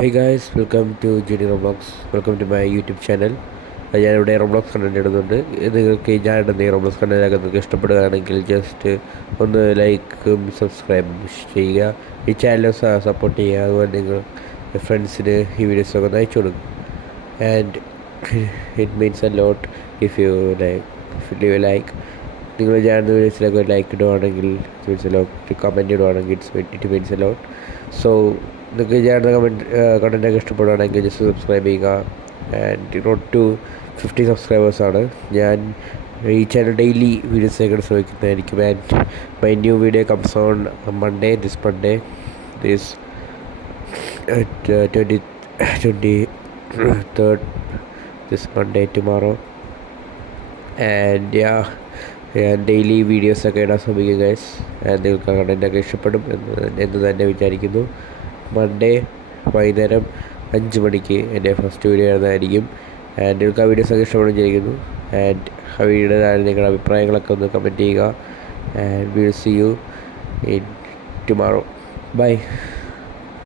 Hey guys, welcome to Jenny Roblox. Welcome to my YouTube channel. ഞാനിവിടെ Roblox content ഇടുന്നുണ്ട്. നിങ്ങൾക്ക് ഞാനിടുന്ന ഈ റോബ്ലോക്സ് കണ്ടന്റ് നിങ്ങൾക്ക് ഇഷ്ടപ്പെടുകയാണെങ്കിൽ ജസ്റ്റ് ഒന്ന് ലൈക്കും സബ്സ്ക്രൈബും ചെയ്യുക. ഈ ചാനൽ സപ്പോർട്ട് ചെയ്യുക. അതുപോലെ നിങ്ങൾ ഫ്രണ്ട്സിന് ഈ വീഡിയോസൊക്കെ ഒന്ന് അയച്ചു കൊടുക്കും. And it means A lot if you like നിങ്ങൾ ചാനൽ വീഡിയോസിലൊക്കെ ലൈക്ക് ഇടുവാണെങ്കിൽ it means A lot, comment ഇടുവാണെങ്കിൽ ഇറ്റ് മീൻസ് എ ലോട്ട്. സോ നിങ്ങൾക്ക് ചാനൽ കണ്ടൻറ്റൊക്കെ ഇഷ്ടപ്പെടുകയാണെങ്കിൽ ജസ്റ്റ് സബ്സ്ക്രൈബ് ചെയ്യുക. ആൻഡ് നോട്ട് ടു 50 സബ്സ്ക്രൈബേഴ്സാണ്. ഞാൻ ഈ ചാനൽ ഡെയിലി വീഡിയോസ് ഒക്കെ ശ്രമിക്കുന്നതായിരിക്കും. And my new video comes on Monday, this Monday, this 23rd, this Monday tomorrow. And ഞാൻ ഡെയിലി വീഡിയോസൊക്കെ ഇടാൻ ശ്രമിക്കും ഗൈസ്. ആൻഡ് നിങ്ങൾക്ക് കണ്ടൻറ്റൊക്കെ ഇഷ്ടപ്പെടും എന്ന് തന്നെ വിചാരിക്കുന്നു. മൺഡേ വൈകുന്നേരം 5 മണിക്ക് എൻ്റെ ഫസ്റ്റ് വീഡിയോ ആയിരുന്നതായിരിക്കും. ആൻഡ് നിങ്ങൾക്ക് ആ വീഡിയോസൊക്കെ ഇഷ്ടപ്പെടും വിചാരിക്കുന്നു. ആൻഡ് ആ വീഡിയോയുടെ താഴെ നിങ്ങളുടെ അഭിപ്രായങ്ങളൊക്കെ ഒന്ന് കമൻറ്റ് ചെയ്യുക. And will see you in tomorrow. By.